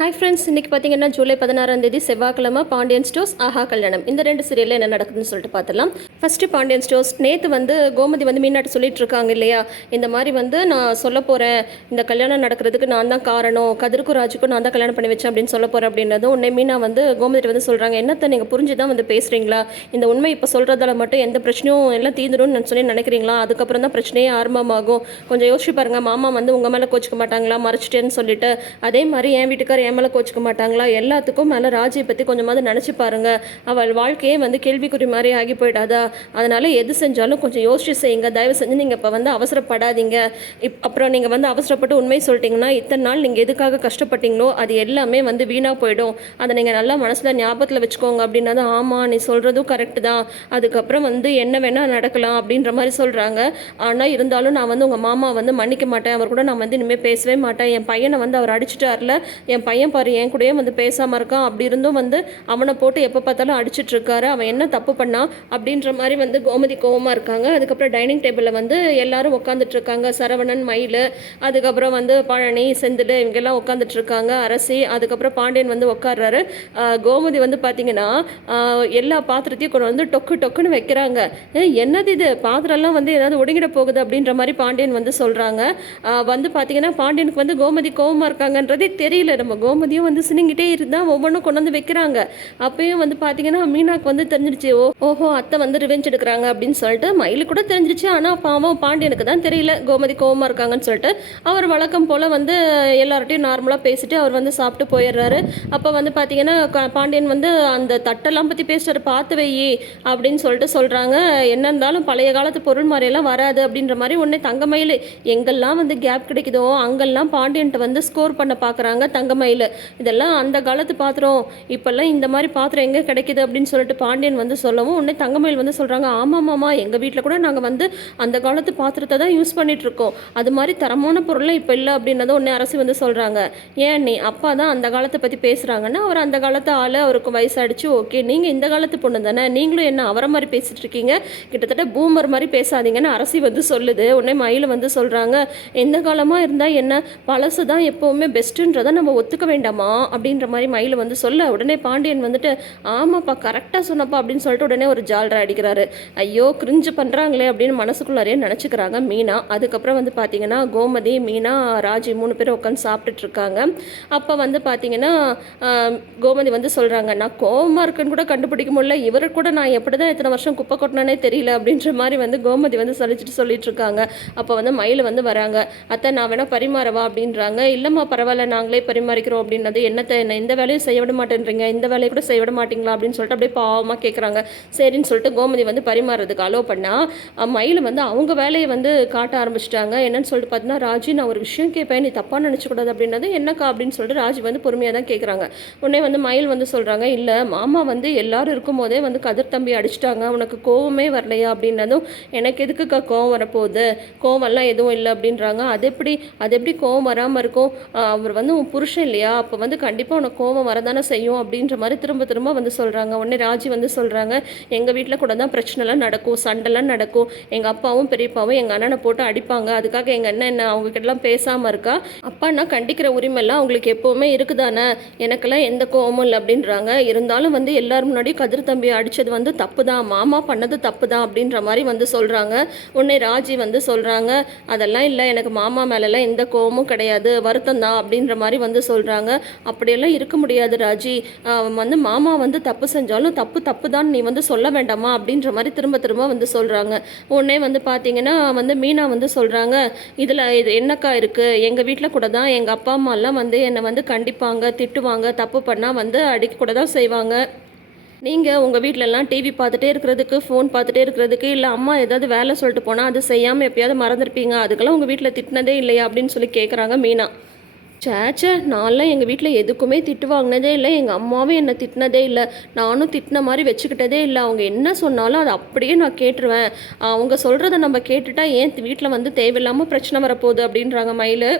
Hi friends இன்றைக்கி பார்த்தீங்கன்னா ஜூலை பதினாறாம் தேதி செவ்வாய்க்கிழமை பாண்டியன் ஸ்டோர்ஸ் ஆஹா கல்யாணம். இந்த ரெண்டு சீரியலில் என்ன நடக்குதுன்னு சொல்லிட்டு பார்த்துலாம் ஃபஸ்ட்டு பாண்டியன் ஸ்டோர்ஸ் நேற்று வந்து கோமதி வந்து மீனாட்டு சொல்லிட்டு இருக்காங்க இல்லையா? இந்த மாதிரி வந்து நான் சொல்ல போகிறேன் இந்த கல்யாணம் நடக்கிறதுக்கு நான் தான் காரணம். கதிர்க்கும் ராஜுக்கும் நான் தான் கல்யாணம் பண்ணி வச்சேன் அப்படின்னு சொல்ல போகிறேன் அப்படின்றதும் உடனே மீனா வந்து கோமதிட்டு வந்து சொல்கிறாங்க என்னத்தை நீங்கள் புரிஞ்சு தான் வந்து பேசுகிறீங்களா இந்த உண்மை இப்போ சொல்கிறதால மட்டும் எந்த பிரச்சனையும் எல்லாம் தீந்துடும் நான் சொல்லி நினைக்கிறீங்களா? அதுக்கப்புறம் தான் பிரச்சனையே ஆரம்பமாகும். கொஞ்சம் யோசிச்சு பாருங்கள் மாமா வந்து உங்கள் மேலே கோச்சிக்க மாட்டாங்களா? மறைச்சிட்டேன்னு சொல்லிட்டு. அதே மாதிரி என் வீட்டுக்கார் என் மேலே கோச்சிக்க மாட்டாங்களா? எல்லாத்துக்கும் மேலே ராஜியை பற்றி கொஞ்சமாவது நினச்சி பாருங்க. அவள் வாழ்க்கையே வந்து கேள்விக்குறி மாதிரி ஆகி போயிடாதா? அதனால் எது செஞ்சாலும் கொஞ்சம் யோசிச்சு செய்யுங்க. தயவு செஞ்சு நீங்கள் இப்போ வந்து அவசரப்படாதீங்க. இப் அப்புறம் நீங்கள் வந்து அவசரப்பட்டு உண்மை சொல்லிட்டீங்கன்னா இத்தனை நாள் நீங்கள் எதுக்காக கஷ்டப்பட்டீங்களோ அது எல்லாமே வந்து வீணாக போயிடும். அதை நீங்கள் நல்லா மனசில் ஞாபகத்தில் வச்சுக்கோங்க அப்படின்னா ஆமாம் நீ சொல்கிறதும் கரெக்டு தான். அதுக்கப்புறம் வந்து என்ன வேணால் நடக்கலாம் அப்படின்ற மாதிரி சொல்கிறாங்க ஆனால் இருந்தாலும் நான் வந்து உங்கள் மாமா வந்து மன்னிக்க மாட்டேன். அவர் கூட நான் வந்து இனிமேல் பேசவே மாட்டேன். என் பையனை வந்து அவர் அடிச்சிட்டார்ல. என் பையன் பாரு என் கூடயே வந்து பேசாமல் இருக்கான். அப்படி இருந்தும் வந்து அவனை போட்டு எப்போ பார்த்தாலும் அடிச்சிட்ருக்காரு அவன் என்ன தப்பு பண்ணான் அப்படின்ற மாதிரி வந்து கோமதி கோவமாக இருக்காங்க. அதுக்கப்புறம் டைனிங் டேபிளில் வந்து எல்லாரும் உட்காந்துட்ருக்காங்க சரவணன் மயில் அதுக்கப்புறம் வந்து பழனி செந்தில் இவங்கெல்லாம் உட்காந்துட்ருக்காங்க அரசி அதுக்கப்புறம் பாண்டியன் வந்து உட்காடுறாரு கோமதி வந்து பார்த்தீங்கன்னா எல்லா பாத்திரத்தையும் கொண்டு வந்து டொக்கு டொக்குன்னு வைக்கிறாங்க. என்னது இது? பாத்திரம்லாம் வந்து ஏதாவது ஒடுங்கிட போகுது அப்படின்ற மாதிரி பாண்டியன் வந்து சொல்கிறாங்க வந்து பார்த்தீங்கன்னா பாண்டியனுக்கு வந்து கோமதி கோவமாக இருக்காங்கன்றதே தெரியல. நம்ம கோமதியும் வந்து சினிங்கிட்டே இருந்தால் ஒவ்வொன்றும் கொண்டு வந்து வைக்கிறாங்க. அப்பயும் வந்து பார்த்தீங்கன்னா மீனாக்கு வந்து தெரிஞ்சிருச்சு ஓ ஓஹோ அத்தை வந்து ரிவெஞ்ச் எடுக்கிறாங்க அப்படின்னு சொல்லிட்டு மயிலு கூட தெரிஞ்சிருச்சு. ஆனால் பாவம் பாண்டியனுக்கு தான் தெரியல கோமதி கோவமாக இருக்காங்கன்னு சொல்லிட்டு. அவர் வழக்கம் போல் வந்து எல்லார்ட்டையும் நார்மலாக பேசிட்டு அவர் வந்து சாப்பிட்டு போயிடுறாரு. அப்போ வந்து பார்த்தீங்கன்னா பாண்டியன் வந்து அந்த தட்டெல்லாம் பற்றி பேசுகிறார் பார்த்து வை அப்படின்னு சொல்லிட்டு சொல்கிறாங்க என்ன இருந்தாலும் பழைய காலத்து பொருள் மாதிரியெல்லாம் வராது அப்படின்ற மாதிரி ஒன்று தங்கமயில் எங்கெல்லாம் வந்து கேப் கிடைக்குதோ அங்கெல்லாம் பாண்டியன்ட்டு வந்து ஸ்கோர் பண்ண பார்க்குறாங்க தங்கமயில் இதெல்லாம் அந்த காலத்து பாத்திரம். இப்போல்லாம் இந்த மாதிரி பாத்திரம் எங்கே கிடைக்குது அப்படின்னு சொல்லிட்டு பாண்டியன் வந்து சொல்லவும் உடனே தங்கமயில் வந்து சொல்கிறாங்க ஆமாம் எங்கள் வீட்டில் கூட நாங்கள் வந்து அந்த காலத்து பாத்திரத்தை தான் யூஸ் பண்ணிகிட்ருக்கோம் அது மாதிரி தரமான பொருள்லாம் இப்போ இல்லை அப்படின்னதும் உடனே அரசு வந்து சொல்கிறாங்க ஏன் நீ அப்பா தான் அந்த காலத்தை பற்றி பேசுகிறாங்கன்னா அவர் அந்த காலத்து ஆள் அவருக்கு வயசாயிடுச்சு. ஓகே நீங்கள் இந்த காலத்து பொண்ணு தானே. நீங்களும் என்ன அவரை மாதிரி பேசிட்டு இருக்கீங்க? கிட்டத்தட்ட பூமர் மாதிரி பேசாதீங்கன்னு அரசி வந்து சொல்லுது. உடனே மயில் வந்து சொல்கிறாங்க எந்த காலமாக இருந்தால் என்ன? பழசு தான் எப்போவுமே பெஸ்ட்டுன்றதை நம்ம ஒத்துக்க வேண்டாமா அப்படின்ற மாதிரி மயில் வந்து சொல்ல உடனே பாண்டியன் வந்துட்டு ஆமாப்பா கரெக்டாக சொன்னப்பா அப்படின்னு சொல்லிட்டு உடனே ஒரு ஜால்ரா அடிக்கிறாரு. ஐயோ கிரிஞ்சு பண்ணுறாங்களே அப்படின்னு மனசுக்குள்ளாரே நினச்சிக்கிறாங்க மீனா. அதுக்கப்புறம் வந்து பார்த்தீங்கன்னா கோமதி மீனா ராஜி மூணு பேரும் உட்காந்து சாப்பிட்டுட்டு இருக்காங்க. அப்போ வந்து பார்த்தீங்கன்னா கோமதி வந்து சொல்கிறாங்க நான் கோமா இருக்குன்னு கூட கண்டுபிடிக்க முடியல. இவரை கூட நான் எப்படி தான் இத்தனை வருஷம் குப்பை கொட்டினானே தெரியல அப்படின்ற மாதிரி வந்து கோமதி வந்து சொல்லிச்சுட்டு சொல்லிட்டு இருக்காங்க. அப்போ வந்து மயில் வந்து வராங்க அத்தை நான் வேணால் பரிமாறவா? அப்படின்றாங்க. இல்லைம்மா பரவாயில்ல நாங்களே பரிமாறிக்கிறோம். அப்படின்னது என்னத்தை என்ன இந்த வேலையும் செய்ய விட மாட்டேன்றீங்க இந்த வேலையை கூட செய்ய விட மாட்டீங்களா அப்படின்னு சொல்லிட்டு அப்படியே பாவமாக கேட்குறாங்க சரின்னு சொல்லிட்டு கோமதி வந்து பரிமாறதுக்கு அலோ பண்ணால் மயில் வந்து அவங்க வேலையை வந்து காட்ட ஆரம்பிச்சிட்டாங்க. என்னன்னு சொல்லிட்டு பார்த்தீங்கன்னா ராஜி நான் ஒரு விஷயம் கேட்பேன் நீ தப்பாக நினச்சக்கூடாது அப்படின்னது என்னக்கா அப்படின்னு சொல்லிட்டு ராஜி வந்து பொறுமையாக தான் கேட்குறாங்க உடனே வந்து மயில் வந்து சொல்கிறாங்க இல்லை மாமா வந்து எல்லாரும் இருக்கும்போதே வந்து கதிர் தம்பி அடிச்சிட்டாங்க உனக்கு கோவமே வரலையா? அப்படின்னதும் எனக்கு எதுக்குக்கா கோவம் வரப்போகுது? கோவம்லாம் எதுவும் இல்லை அப்படின்றாங்க. அது எப்படி அது எப்படி கோவம் வராமல் இருக்கும்? அவர் வந்து உன் புருஷன் இல்லையா? அப்போ வந்து கண்டிப்பாக உனக்கு கோவம் வரதானே செய்யும் அப்படின்ற மாதிரி திரும்ப திரும்ப வந்து சொல்கிறாங்க உடனே ராஜி வந்து சொல்கிறாங்க எங்கள் வீட்டில் கூட தான் பிரச்சனைலாம் நடக்கும் சண்டைலாம் நடக்கும். எங்கள் அப்பாவும் பெரியப்பாவும் எங்கள் அண்ணனை போட்டு அடிப்பாங்க. அதுக்காக எங்கள் அண்ணன் என்ன அவங்கக்கிட்டலாம் பேசாமல் இருக்கா? அப்பான்னா கண்டிக்கிற உரிமைலாம் அவங்களுக்கு எப்போவுமே இருக்குதானே? எனக்கெல்லாம் எந்த கோவமும் இல்லை அப்படின்றாங்க. இருந்தாலும் வந்து எல்லாரும் முன்னாடி கதிர் தம்பி அடித்தது வந்து தப்பு தான் மாமா பண்ணது தப்பு தான் அப்படின்ற மாதிரி வந்து சொல்கிறாங்க உடனே ராஜி வந்து சொல்கிறாங்க அதெல்லாம் இல்லை. எனக்கு மாமா மேலெல்லாம் எந்த கோவமும் கிடையாது. வருத்தம் தான். அப்படின்ற மாதிரி வந்து சொல்கிறாங்க அப்படியெல்லாம் இருக்க முடியாது ராஜி. அவன் வந்து மாமா வந்து தப்பு செஞ்சாலும் தப்பு தப்பு தான் நீ வந்து சொல்ல வேண்டாமா? அப்படின்ற மாதிரி திரும்ப திரும்ப வந்து சொல்கிறாங்க உடனே வந்து பார்த்தீங்கன்னா வந்து மீனா வந்து சொல்கிறாங்க இதில் இது என்னக்கா இருக்குது எங்கள் வீட்டில் கூட தான் எங்கள் அப்பா அம்மாலாம் வந்து என்னை வந்து கண்டிப்பாங்க திட்டுவாங்க தப்பு பண்ணால் வந்து அடிக்க கூட தான் செய்வாங்க. நீங்கள் உங்கள் வீட்டிலலாம் டிவி பார்த்துட்டே இருக்கிறதுக்கு ஃபோன் பார்த்துட்டே இருக்கிறதுக்கு இல்லை அம்மா ஏதாவது வேலை சொல்லிட்டு போனால் அது செய்யாமல் எப்பயாவது மறந்துருப்பீங்க? அதுக்கெல்லாம் உங்கள் வீட்டில் திட்டினதே இல்லையா? அப்படின்னு சொல்லி கேட்குறாங்க மீனா. சேச்சே நான்லாம் எங்கள் வீட்டில் எதுக்குமே திட்டு வாங்கினதே இல்லை. எங்கள் அம்மாவும் என்னை திட்டினதே இல்லை. நானும் திட்டின மாதிரி வச்சுக்கிட்டதே இல்லை. அவங்க என்ன சொன்னாலும் அதை அப்படியே நான் கேட்டுருவேன். அவங்க சொல்கிறத நம்ம கேட்டுட்டா ஏன் வீட்டில் வந்து தேவையில்லாமல் பிரச்சனை வரப்போகுது அப்படின்றாங்க மயில்.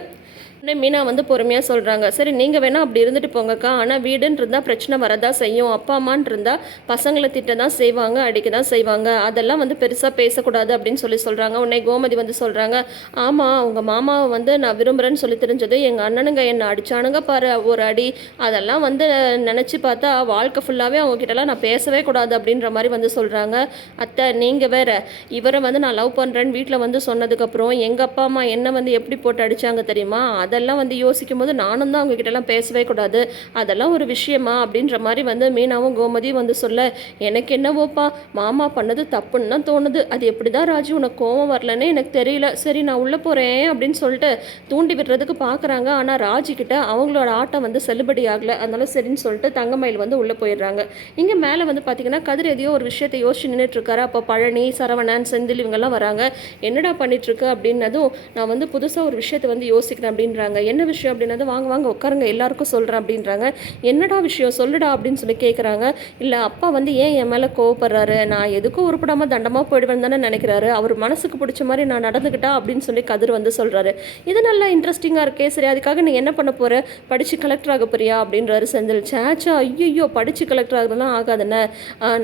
உடனே மீனா வந்து பொறுமையாக சொல்கிறாங்க சரி நீங்கள் வேணால் அப்படி இருந்துட்டு போங்கக்கா. ஆனால் வீடுன்னு இருந்தால் பிரச்சனை வரதா செய்யும். அப்பா அம்மான்னு இருந்தால் பசங்களை திட்ட தான் செய்வாங்க அடிக்க தான் செய்வாங்க. அதெல்லாம் வந்து பெருசாக பேசக்கூடாது அப்படின்னு சொல்லி சொல்கிறாங்க உடனே கோமதி வந்து சொல்கிறாங்க ஆமாம் அவங்க மாமாவை வந்து நான் விரும்புகிறேன்னு சொல்லி தெரிஞ்சது எங்கள் அண்ணனுங்க என்னை அடிச்சானுங்க பாரு ஒரு அடி. அதெல்லாம் வந்து நினச்சி பார்த்தா வாழ்க்கை ஃபுல்லாகவே அவங்கக்கிட்டலாம் நான் பேசவே கூடாது அப்படின்ற மாதிரி வந்து சொல்கிறாங்க அத்தை நீங்கள் வேற இவரை வந்து நான் லவ் பண்ணுறேன்னு வீட்டில் வந்து சொன்னதுக்கப்புறம் எங்கள் அப்பா அம்மா என்ன வந்து எப்படி போட்டு அடித்தாங்க தெரியுமா? அதெல்லாம் வந்து யோசிக்கும் போது நானும் தான் அவங்கக்கிட்டலாம் பேசவே கூடாது. அதெல்லாம் ஒரு விஷயமா? அப்படின்ற மாதிரி வந்து மீனாவும் கோமதியும் வந்து சொல்ல எனக்கு என்னவோப்பா? மாமா பண்ணது தப்புன்னு தான் தோணுது. அது எப்படி தான் ராஜு உனக்கு கோவம் வரலன்னு எனக்கு தெரியல. சரி நான் உள்ளே போகிறேன் அப்படின்னு சொல்லிட்டு தூண்டி விடுறதுக்கு பார்க்குறாங்க. ஆனால் ராஜு கிட்ட அவங்களோட ஆட்டம் வந்து செல்லுபடி ஆகலை. அதனால சரின்னு சொல்லிட்டு தங்கமயில் வந்து உள்ளே போயிடுறாங்க. இங்கே மேலே வந்து பார்த்தீங்கன்னா கதிர் எதையோ ஒரு விஷயத்தை யோசிச்சு நின்றுட்டுருக்காரு அப்போ பழனி சரவணன் செந்தில் இவங்கெல்லாம் வராங்க. என்னடா பண்ணிகிட்ருக்கு அப்படின்னதும் நான் வந்து புதுசாக ஒரு விஷயத்தை வந்து யோசிக்கிறேன் அப்படின்ற அப்படின்றாங்க. என்ன விஷயம் அப்படின்னது வாங்க வாங்க உட்காருங்க எல்லாருக்கும் சொல்கிறேன் அப்படின்றாங்க. என்னடா விஷயம்? சொல்லுடா அப்படின்னு சொல்லி கேட்குறாங்க இல்லை அப்பா வந்து ஏன் என் மேலே கோவப்படுறாரு? நான் எதுக்கும் உருப்படாமல் தண்டமாக போயிடுவேன் தானே நினைக்கிறாரு. அவர் மனசுக்கு பிடிச்ச மாதிரி நான் நடந்துக்கிட்டா அப்படின்னு சொல்லி கதிர் வந்து சொல்கிறாரு இது நல்லா இன்ட்ரெஸ்டிங்காக இருக்கே. சரி அதுக்காக நீ என்ன பண்ண போகிற படித்து கலெக்டர் ஆக போறியா? அப்படின்றாரு செந்தில். சேச்சா ஐயோ படித்து கலெக்டர் ஆகுறதுலாம் ஆகாதுண்ணே.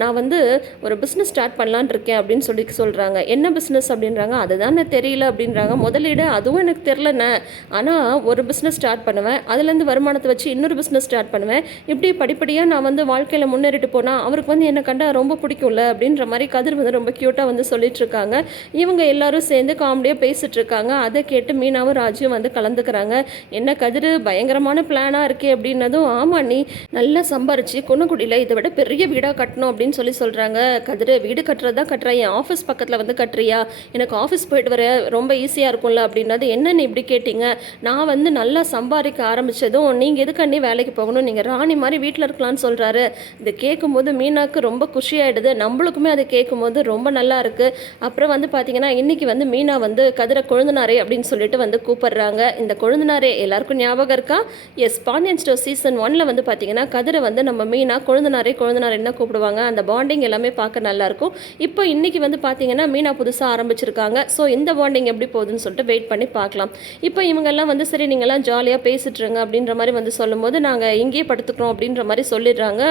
நான் வந்து ஒரு பிஸ்னஸ் ஸ்டார்ட் பண்ணலான்னு இருக்கேன் அப்படின்னு சொல்லி சொல்கிறாங்க என்ன பிஸ்னஸ் அப்படின்றாங்க. அதுதான் தெரியல அப்படின்றாங்க. முதலீடு அதுவும் எனக்கு தெரிலண்ணே ஆனால் ஒரு பிஸ்னஸ் ஸ்டார்ட் பண்ணுவேன். அதுலேருந்து வருமானத்தை வச்சு இன்னொரு பிஸ்னஸ் ஸ்டார்ட் பண்ணுவேன். இப்படி படிப்படியாக நான் வந்து வாழ்க்கையில் முன்னேறிட்டு போனால் அவருக்கு வந்து என்னை கண்டா ரொம்ப பிடிக்கும்ல அப்படின்ற மாதிரி கதிர் வந்து ரொம்ப க்யூட்டாக வந்து சொல்லிட்டு இருக்காங்க. இவங்க எல்லாரும் சேர்ந்து காமெடியாக பேசிட்டு இருக்காங்க. அதை கேட்டு மீனாவும் ராஜும் வந்து கலந்துக்கிறாங்க. என்ன கதிர் பயங்கரமான பிளானாக இருக்கே அப்படின்னதும் ஆமா நீ நல்லா சம்பாரிச்சு குன்னக்குடியில் இதை விட பெரிய வீடாக கட்டணும் அப்படின்னு சொல்லி சொல்கிறாங்க கதிர் வீடு கட்டுறது தான் கட்டுறா? என் ஆஃபீஸ் பக்கத்தில் வந்து கட்டுறியா? எனக்கு ஆஃபீஸ் போயிட்டு வர ரொம்ப ஈஸியாக இருக்கும்ல அப்படின்னது என்ன நீ இப்படி கேட்டிங்க? நான் நான் வந்து நல்லா சம்பாதிக்க ஆரம்பித்ததும் நீங்கள் எதுக்காண்டி வேலைக்கு போகணும்? நீங்கள் ராணி மாதிரி வீட்டில் இருக்கலாம்னு சொல்கிறாரு இது கேட்கும்போது மீனாக்கு ரொம்ப குஷியாயிடுது. நம்மளுக்குமே அது கேட்கும்போது ரொம்ப நல்லா இருக்குது அப்புறம் வந்து பார்த்தீங்கன்னா இன்றைக்கி வந்து மீனா வந்து கதிரை கொழுந்தனாரே அப்படின்னு சொல்லிட்டு வந்து கூப்பிடுறாங்க. இந்த கொழுந்தனாரே எல்லாருக்கும் ஞாபகம் இருக்கா? எஸ் பாண்டியன் ஸ்டோர் சீசன் ஒன்ல வந்து பார்த்தீங்கன்னா கதிரை வந்து நம்ம மீனா கொழுந்தனாரே கொழுந்தனாரேன்னு தான் கூப்பிடுவாங்க? அந்த பாண்டிங் எல்லாமே பார்க்க நல்லாயிருக்கும் இப்போ இன்றைக்கி வந்து பார்த்தீங்கன்னா மீனா புதுசாக ஆரம்பிச்சிருக்காங்க. ஸோ இந்த பாண்டிங் எப்படி போகுதுன்னு சொல்லிட்டு வெயிட் பண்ணி பார்க்கலாம். இப்போ இவங்கெல்லாம் வந்து சரி நீங்கள்லாம் ஜாலியாக பேசிட்டுருங்க அப்படின்ற மாதிரி வந்து சொல்லும்போது நாங்கள் இங்கேயே படுத்துக்கிறோம் அப்படின்ற மாதிரி சொல்லிடுறாங்க.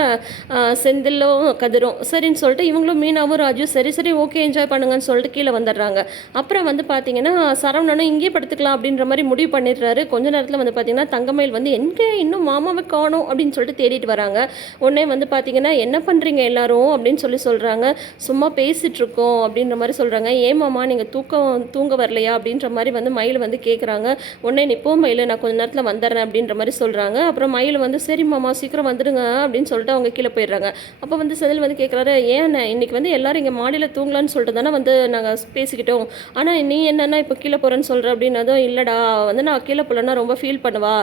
செந்திலும் கதிரும். சரின்னு சொல்லிட்டு இவங்களும் மீனாவும் ராஜு சரி சரி ஓகே என்ஜாய் பண்ணுங்கன்னு சொல்லிட்டு கீழே வந்துடுறாங்க. அப்புறம் வந்து பார்த்தீங்கன்னா சரவணனும் இங்கேயே படுத்துக்கலாம் அப்படின்ற மாதிரி முடிவு பண்ணிடுறாரு. கொஞ்ச நேரத்தில் வந்து பார்த்தீங்கன்னா தங்கமயில் வந்து எங்கே இன்னும் மாமாவை காணும் அப்படின்னு சொல்லிட்டு தேடிட்டு வராங்க. உடனே வந்து பார்த்தீங்கன்னா என்ன பண்ணுறீங்க எல்லாரும் அப்படின்னு சொல்லி சொல்கிறாங்க சும்மா பேசிகிட்ருக்கோம் அப்படின்ற மாதிரி சொல்கிறாங்க ஏன் மாமா நீங்கள் தூக்கம் தூங்க வரலையா அப்படின்ற மாதிரி வந்து மயில் வந்து கேட்குறாங்க உடனே நிப்போ மயில் நான் கொஞ்ச நேரத்தில் வந்துடுறேன் அப்படின்ற மாதிரி சொல்கிறாங்க அப்புறம் மயில் வந்து சரி மாமா சீக்கிரம் வந்துடுங்க அப்படின்னு சொல்லிட்டு அவங்க கீழே போயிடுறாங்க. அப்போ வந்து செதில் வந்து கேட்குறாரு ஏன் இன்னைக்கு வந்து எல்லோரும் இங்கே மாடியில் தூங்கலான்னு சொல்லிட்டு தானே வந்து நாங்கள் பேசிக்கிட்டோம். ஆனால் நீ என்னென்னா இப்போ கீழே போகிறேன்னு சொல்கிற அப்படின்னதும் இல்லைடா வந்து நான் கீழே போகலன்னா ரொம்ப ஃபீல் பண்ணுவா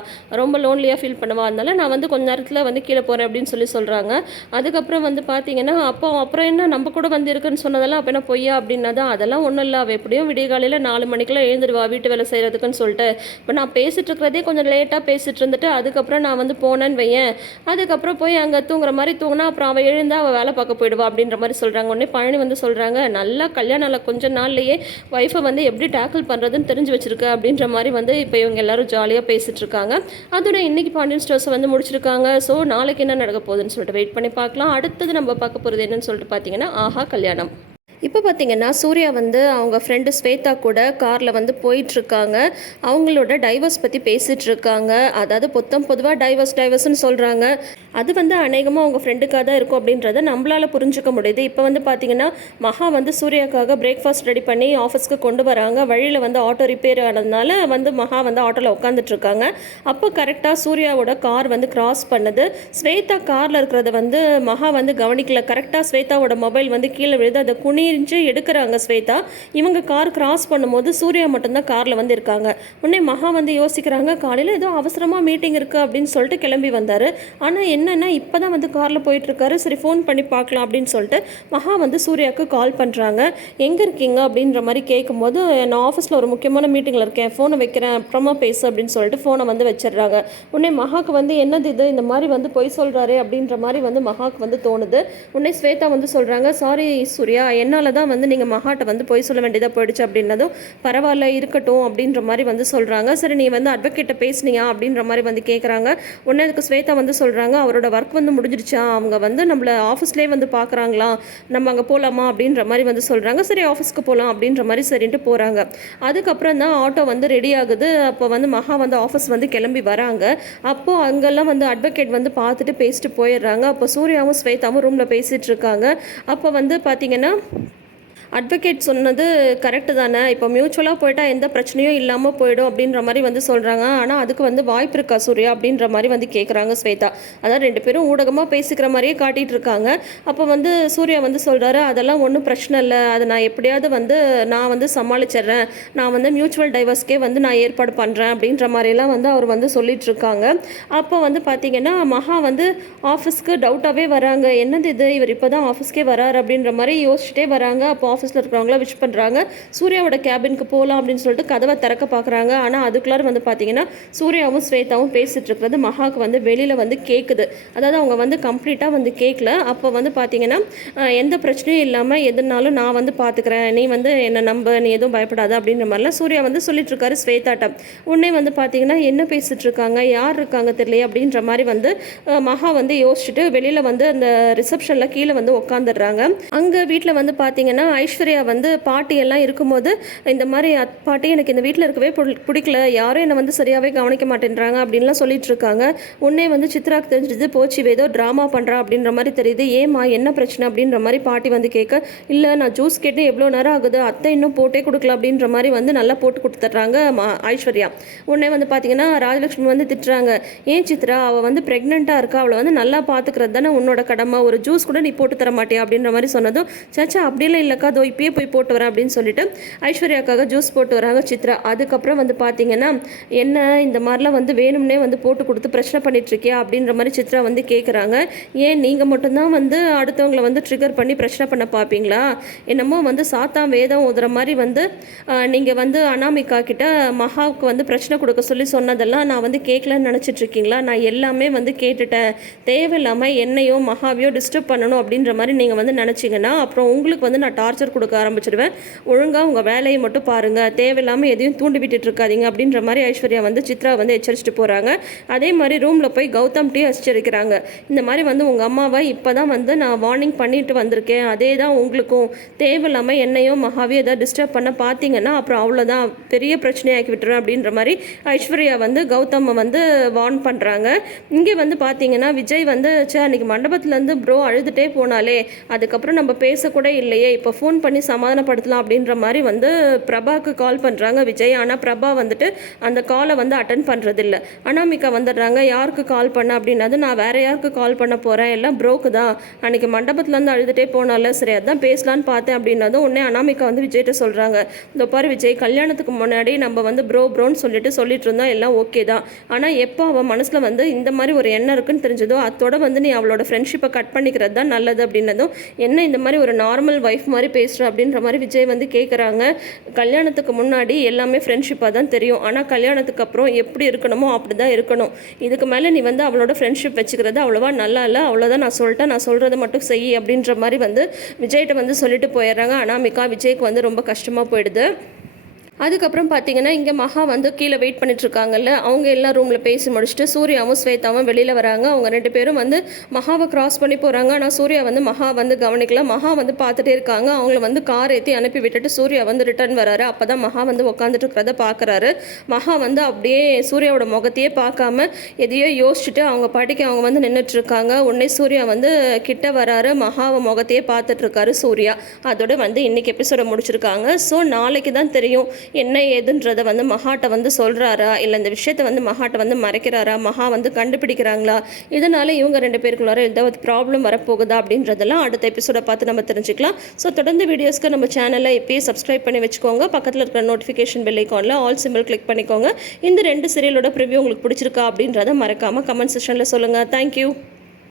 ரொம்ப லோன்லியாக ஃபீல் பண்ணுவா. அதனால நான் வந்து கொஞ்ச நேரத்தில் வந்து கீழே போகிறேன் அப்படின்னு சொல்லி சொல்கிறாங்க அதுக்கப்புறம் வந்து பார்த்தீங்கன்னா அப்போ அப்புறம் என்ன நம்ம கூட வந்து இருக்குன்னு சொன்னதெல்லாம் அப்போ என்ன பொய்யா அப்படின்னா தான் அதெல்லாம் ஒன்றும் இல்லை அவள் எப்படியும் விடிய காலையில் நாலு மணிக்கெல்லாம் எழுந்துருவா வீட்டு வேலை செய்கிறதுக்குன்னு சொல்லிட்டு. இப்போ நான் பேசிகிட்ருக்கிறதே இருக்கிறதே கொஞ்சம் லேட்டாக பேசிகிட்டு இருந்துட்டு அதுக்கப்புறம் நான் வந்து போனேன்னு வையேன். அதுக்கப்புறம் போய் அங்கே தூங்குற மாதிரி தூங்கினா அப்புறம் அவள் எழுந்தா அவள் வேலை பார்க்க போயிடுவா அப்படின்ற மாதிரி சொல்கிறாங்க உடனே பழனி வந்து சொல்கிறாங்க நல்லா கல்யாணம் கொஞ்ச நாள்லயே ஒய்ஃபை வந்து எப்படி டேக்கிள் பண்ணுறதுன்னு தெரிஞ்சு வச்சுருக்க அப்படின்ற மாதிரி வந்து இப்போ இவங்க எல்லோரும் ஜாலியாக பேசிகிட்டு இருக்காங்க அதோட இன்னைக்கு பாண்டியன் ஸ்டோர்ஸை வந்து முடிச்சிருக்காங்க. ஸோ நாளைக்கு என்ன நடக்க போகுதுன்னு சொல்லிட்டு வெயிட் பண்ணி பார்க்கலாம். அடுத்தது நம்ம பார்க்க போகிறது என்னன்னு சொல்லிட்டு பார்த்தீங்கன்னா ஆஹா கல்யாணம். இப்போ பார்த்தீங்கன்னா சூர்யா வந்து அவங்க ஃப்ரெண்டு ஸ்வேதா கூட காரில் வந்து போயிட்டுருக்காங்க. அவங்களோட டைவர்ஸ் பற்றி பேசிகிட்ருக்காங்க அதாவது பொத்தம் பொதுவாக டைவர்ஸ் டைவர்ஸ்னு சொல்கிறாங்க அது வந்து அநேகமாக அவங்க ஃப்ரெண்டுக்காக தான் இருக்கும் அப்படின்றத நம்மளால் புரிஞ்சுக்க முடியுது. இப்போ வந்து பார்த்திங்கன்னா மகா வந்து சூர்யாக்காக பிரேக்ஃபாஸ்ட் ரெடி பண்ணி ஆஃபீஸ்க்கு கொண்டு வராங்க. வழியில் வந்து ஆட்டோ ரிப்பேர் ஆனதுனால வந்து மகா வந்து ஆட்டோவில் உட்காந்துட்ருக்காங்க அப்போ கரெக்டாக சூர்யாவோட கார் வந்து கிராஸ் பண்ணுது. ஸ்வேதா காரில் இருக்கிறத வந்து மகா வந்து கவனிக்கல. கரெக்டாக ஸ்வேதாவோட மொபைல் வந்து கீழே விழுது. அதை குனிஞ்சு எடுக்கிறாங்க ஸ்வேதா. இவங்க கார் கிராஸ் பண்ணும்போது சூர்யா மட்டும்தான் காரில் வந்து இருக்காங்க உடனே மகா வந்து யோசிக்கிறாங்க காலையில் ஏதோ அவசரமாக மீட்டிங் இருக்குது அப்படின்னு சொல்லிட்டு கிளம்பி வந்தார். ஆனால் என்னென்னா இப்போ தான் வந்து காரில் போயிட்டுருக்காரு. சரி ஃபோன் பண்ணி பார்க்கலாம் அப்படின்னு சொல்லிட்டு மகா வந்து சூர்யாவுக்கு கால் பண்ணுறாங்க எங்கே இருக்கீங்க? அப்படின்ற மாதிரி கேட்கும்போது நான் ஆஃபீஸில் ஒரு முக்கியமான மீட்டிங்கில் இருக்கேன். ஃபோனை வைக்கிறேன். அப்புறமா பேசு அப்படின்னு சொல்லிட்டு ஃபோனை வந்து வச்சிடுறாங்க. உடனே மகாக்கு வந்து என்னது இது? இந்த மாதிரி வந்து பொய் சொல்கிறாரு அப்படின்ற மாதிரி வந்து மகாக்கு வந்து தோணுது. உடனே ஸ்வேதா வந்து சொல்கிறாங்க சாரி சூர்யா என்னால் அதனால தான் வந்து நீங்கள் மகாட்ட வந்து பொய் சொல்ல வேண்டியதாக போயிடுச்சு அப்படின்னதும் பரவாயில்ல இருக்கட்டும் அப்படின்ற மாதிரி வந்து சொல்கிறாங்க சரி நீ வந்து அட்வொகேட்டை பேசுனியா அப்படின்ற மாதிரி வந்து கேட்குறாங்க உடனே அதுக்கு ஸ்வேதா வந்து சொல்கிறாங்க அவரோட ஒர்க் வந்து முடிஞ்சிருச்சா? அவங்க வந்து நம்மளை ஆஃபீஸ்லேயே வந்து பார்க்குறாங்களா நம்ம அங்கே போகலாமா அப்படின்ற மாதிரி வந்து சொல்கிறாங்க சரி ஆஃபீஸ்க்கு போகலாம் அப்படின்ற மாதிரி சரின்ட்டு போகிறாங்க அதுக்கப்புறம் தான் ஆட்டோ வந்து ரெடி ஆகுது. அப்போ வந்து மகா வந்து ஆஃபீஸ் வந்து கிளம்பி வராங்க. அப்போது அங்கெல்லாம் வந்து அட்வொகேட் வந்து பார்த்துட்டு பேசிட்டு போயிடுறாங்க. அப்போ சூர்யாவும் ஸ்வேதாவும் ரூமில் பேசிகிட்டு இருக்காங்க. அப்போ வந்து பார்த்தீங்கன்னா அட்வொகேட் சொன்னது கரெக்டு தானே? இப்போ மியூச்சுவலாக போயிட்டால் எந்த பிரச்சனையும் இல்லாமல் போயிடும் அப்படின்ற மாதிரி வந்து சொல்கிறாங்க ஆனால் அதுக்கு வந்து வாய்ப்பு இருக்கா சூர்யா அப்படின்ற மாதிரி வந்து கேட்குறாங்க ஸ்வேதா. அதான் ரெண்டு பேரும் ஊடகமாக பேசிக்கிற மாதிரியே காட்டிகிட்டு இருக்காங்க. அப்போ வந்து சூர்யா வந்து சொல்கிறாரு அதெல்லாம் ஒன்றும் பிரச்சனை இல்லை. அதை நான் எப்படியாவது வந்து நான் வந்து சமாளிச்சிடுறேன். நான் வந்து மியூச்சுவல் டைவர்ஸ்க்கே வந்து நான் ஏற்பாடு பண்ணுறேன் அப்படின்ற மாதிரிலாம் வந்து அவர் வந்து சொல்லிட்டு இருக்காங்க. அப்போ வந்து பார்த்தீங்கன்னா மகா வந்து ஆஃபீஸ்க்கு டவுட்டாகவே வராங்க. என்னது இது? இவர் இப்போ தான் ஆஃபீஸ்க்கே வராரு அப்படின்ற மாதிரி யோசிச்சுட்டே வராங்க. அப்போ ஆஃபீஸில் இருக்கிறவங்கள விஷ் பண்ணுறாங்க சூர்யாவோட கேபினுக்கு போகலாம் அப்படின்னு சொல்லிட்டு கதவை திறக்க பார்க்குறாங்க ஆனால் அதுக்குள்ளார வந்து பார்த்தீங்கன்னா சூர்யாவும் ஸ்வேதாவும் பேசிகிட்டு இருக்கிறது மகாவுக்கு வந்து வெளியில் வந்து கேட்குது அதாவது அவங்க வந்து கம்ப்ளீட்டாக வந்து கேட்கல அப்போ வந்து பார்த்தீங்கன்னா எந்த பிரச்சனையும் இல்லாமல் எதுனாலும் நான் வந்து பார்த்துக்கிறேன் நீ வந்து என்னை நம்ப நீ எதுவும் பயப்படாத அப்படின்ற மாதிரிலாம் சூர்யா வந்து சொல்லிட்டு இருக்காரு ஸ்வேதாட்டம் உடனே வந்து பார்த்தீங்கன்னா என்ன பேசிட்டு இருக்காங்க? யார் இருக்காங்க தெரியலையே அப்படின்ற மாதிரி வந்து மகா வந்து யோசிச்சுட்டு வெளியில் வந்து அந்த ரிசப்ஷனில் கீழே வந்து உட்காந்துடுறாங்க அங்கே வீட்டில் வந்து பார்த்தீங்கன்னா ஐஸ்வர்யா வந்து பாட்டி எல்லாம் இருக்கும்போது இந்த மாதிரி அத்- பாட்டி எனக்கு இந்த வீட்டில் இருக்கவே பிடிக்கல. யாரும் என்னை வந்து சரியாகவே கவனிக்க மாட்டேன்றாங்க அப்படின்லாம் சொல்லிட்டு இருக்காங்க. உன்னே வந்து சித்ராக்கு தெரிஞ்சிது போச்சு ஏதோ ட்ராமா பண்ணுறா அப்படின்ற மாதிரி தெரியுது. ஏமா என்ன பிரச்சனை அப்படின்ற மாதிரி பாட்டி வந்து கேட்க இல்லை நான் ஜூஸ் கேட்டு எவ்வளோ நேரம் ஆகுது? அத்தை இன்னும் போட்டே கொடுக்கல அப்படின்ற மாதிரி வந்து நல்லா போட்டு கொடுத்துட்றாங்க மா- ஐஸ்வர்யா. உடனே வந்து பார்த்தீங்கன்னா ராஜலட்சுமி வந்து திட்டுறாங்க. ஏன் சித்ரா அவள் வந்து ப்ரெக்னெண்ட்டாக இருக்கா? அவளை வந்து நல்லா பார்த்துக்கிறது தானே உன்னோட கடமை. ஒரு ஜூஸ் கூட நீ போட்டு தர மாட்டியா? அப்படின்ற மாதிரி சொன்னதும் சச்சா அப்படிலாம் இல்லைக்கா அதோ இப்பயே போய் போட்டு வரேன் அப்படின்னு சொல்லிட்டு ஐஸ்வர்யாக்காக ஜூஸ் போட்டு வராங்க சித்ரா. அதுக்கப்புறம் வந்து பார்த்தீங்கன்னா என்ன இந்த மாதிரிலாம் வந்து வேணும்னே வந்து போட்டு கொடுத்து பிரச்சனை பண்ணிட்டு இருக்கியா அப்படின்ற மாதிரி சித்ரா வந்து கேட்குறாங்க ஏன் நீங்கள் மட்டும்தான் வந்து அடுத்தவங்களை வந்து ட்ரிகர் பண்ணி பிரச்சனை பண்ண பார்ப்பீங்களா என்னமோ வந்து சாத்தாம் வேதம் ஓதுற மாதிரி வந்து நீங்கள் வந்து அனாமிகா கிட்ட மகாவுக்கு வந்து பிரச்சனை கொடுக்க சொல்லி சொன்னதெல்லாம் நான் வந்து கேட்கலன்னு நினச்சிட்டு இருக்கீங்களா நான் எல்லாமே வந்து கேட்டுட்டேன். தேவையில்லாமல் என்னையோ மகாவையோ டிஸ்டர்ப் பண்ணணும் அப்படின்ற மாதிரி நீங்கள் வந்து நினச்சிங்கன்னா அப்புறம் உங்களுக்கு வந்து நான் டார்ச்சர் கொடுக்க ஆரம்பிச்சிடுவேன் ஒழுங்காக உங்கள் வேலையை மட்டும் பாருங்கள் தேவையில்லாமல் எதையும் தூண்டி விட்டுட்டு இருக்காதீங்க அப்படின்ற மாதிரி ஐஸ்வர்யா வந்து சித்ரா வந்து எச்சரிச்சுட்டு போகிறாங்க அதே மாதிரி ரூமில் போய் கௌதம் டீ எச்சரிக்கிறாங்க இந்த மாதிரி வந்து உங்கள் அம்மாவை இப்போ தான் வந்து நான் வார்னிங் பண்ணிட்டு வந்திருக்கேன். அதே தான் உங்களுக்கும். தேவையில்லாமல் என்னையோ மகாவே ஏதாவது டிஸ்டர்ப் பண்ண பார்த்தீங்கன்னா அப்புறம் அவ்வளோதான் பெரிய பிரச்சனையாக்கி விட்டுருவேன் அப்படின்ற மாதிரி ஐஸ்வர்யா வந்து கௌதமை வந்து வார்ன் பண்ணுறாங்க இங்கே வந்து பார்த்தீங்கன்னா விஜய் வந்து சே அன்றைக்கி மண்டபத்துலேருந்து ப்ரோ அழுதுகிட்டே போனாலே அதுக்கப்புறம் நம்ம பேசக்கூட இல்லையே. இப்போ ஃபோன் பண்ணி சமாதானப்படுத்தலாம் அப்படின்ற மாதிரி வந்து பிரபாவுக்கு கால் பண்ணுறாங்க விஜய். ஆனால் பிரபா வந்துட்டு அந்த காலை வந்து அட்டன் பண்ணுறதில்ல அனாமிகா வந்துடுறாங்க யாருக்கு கால் பண்ண? அப்படின்னது நான் வேற யாருக்கு கால் பண்ண போகிறேன் எல்லாம் ப்ரோக்கு தான். அன்றைக்கி மண்டபத்துலேருந்து அழுதுகிட்டே போனால சரி அதான் பேசலான்னு பார்த்தேன். அப்படின்னதும் உடனே அனாமிகா வந்து விஜய்கிட்ட சொல்கிறாங்க இந்த பாரு விஜய் கல்யாணத்துக்கு முன்னாடி நம்ம வந்து ப்ரோ ப்ரோன்னு சொல்லிட்டு சொல்லிட்டு இருந்தோம் எல்லாம் ஓகே தான். ஆனால் எப்போ அவள் மனசில் வந்து இந்த மாதிரி ஒரு எண்ணம் இருக்குன்னு தெரிஞ்சதோ அதோட வந்து நீ அவளோட ஃப்ரெண்ட்ஷிப்பை கட் பண்ணிக்கிறது தான் நல்லது. அப்படின்னதும் என்ன இந்த மாதிரி ஒரு நார்மல் ஒய்ஃப் மாதிரி பேசுகிற அப்படின்ற மாதிரி விஜய் வந்து கேட்குறாங்க கல்யாணத்துக்கு முன்னாடி எல்லாமே ஃப்ரெண்ட்ஷிப்பாக தான் தெரியும். ஆனால் கல்யாணத்துக்கு அப்புறம் எப்படி இருக்கணுமோ அப்படி தான் இருக்கணும். இதுக்கு மேலே நீ வந்து அவளோட ஃப்ரெண்ட்ஷிப் வச்சுக்கிறது அவ்வளோவா நல்லா இல்லை. அவ்வளோதான் நான் சொல்லிட்டேன். நான் சொல்கிறத மட்டும் செய் அப்படின்ற மாதிரி வந்து விஜய்கிட்ட வந்து சொல்லிட்டு போயிடுறாங்க. அனாமிகா விஜய்க்கு வந்து ரொம்ப கஷ்டமாக போயிடுது. அதுக்கப்புறம் பார்த்தீங்கன்னா இங்கே மகா வந்து கீழே வெயிட் பண்ணிட்டுருக்காங்கல்ல அவங்க எல்லாம் ரூமில் பேசி முடிச்சுட்டு சூர்யாவும் ஸ்வேதாவும் வெளியில் வராங்க. அவங்க ரெண்டு பேரும் வந்து மகாவை கிராஸ் பண்ணி போகிறாங்க ஆனால் சூர்யா வந்து மகா வந்து கவனிக்கல. மகா வந்து பார்த்துட்டே இருக்காங்க. அவங்கள வந்து கார் ஏற்றி அனுப்பி விட்டுட்டு சூர்யா வந்து ரிட்டர்ன் வராரு. அப்போ தான் மகா வந்து உட்காந்துட்டு இருக்கிறத பார்க்குறாரு. மகா வந்து அப்படியே சூர்யாவோட முகத்தையே பார்க்காம எதையோ யோசிச்சுட்டு அவங்க பாட்டிக்கு அவங்க வந்து நின்றுட்டுருக்காங்க உடனே சூர்யா வந்து கிட்ட வராரு. மகாவை முகத்தையே பார்த்துட்ருக்காரு சூர்யா. அதோட வந்து இன்றைக்கி எபிசோட முடிச்சிருக்காங்க. ஸோ நாளைக்கு தான் தெரியும் என்ன ஏதுன்றதை வந்து மகாட்ட வந்து சொல்கிறாரா இல்லை இந்த விஷயத்த வந்து மகாட்ட வந்து மறைக்கிறாரா? மகா வந்து கண்டுபிடிக்கிறாங்களா? இதனால இவங்க ரெண்டு பேருக்குள்ளார ஏதாவது ப்ராப்ளம் வரப்போகுதா அப்படின்றதெல்லாம் அடுத்த எபிசோடை பார்த்து நம்ம தெரிஞ்சுக்கலாம். ஸோ தொடர்ந்து வீடியோஸ்க்கு நம்ம சேனலை இப்போயே சப்ஸ்கிரைப் பண்ணி வச்சுக்கோங்க. பக்கத்தில் இருக்கிற நோட்டிஃபிகேஷன் பெல் ஐக்கானில் ஆல் சிம்பிள் கிளிக் பண்ணிக்கோங்க. இந்த ரெண்டு சீரியலோட ப்ரிவியூ உங்களுக்கு பிடிச்சிருக்கா அப்படின்றத மறக்காமல் கமெண்ட் செஷனில் சொல்லுங்கள் தேங்க்யூ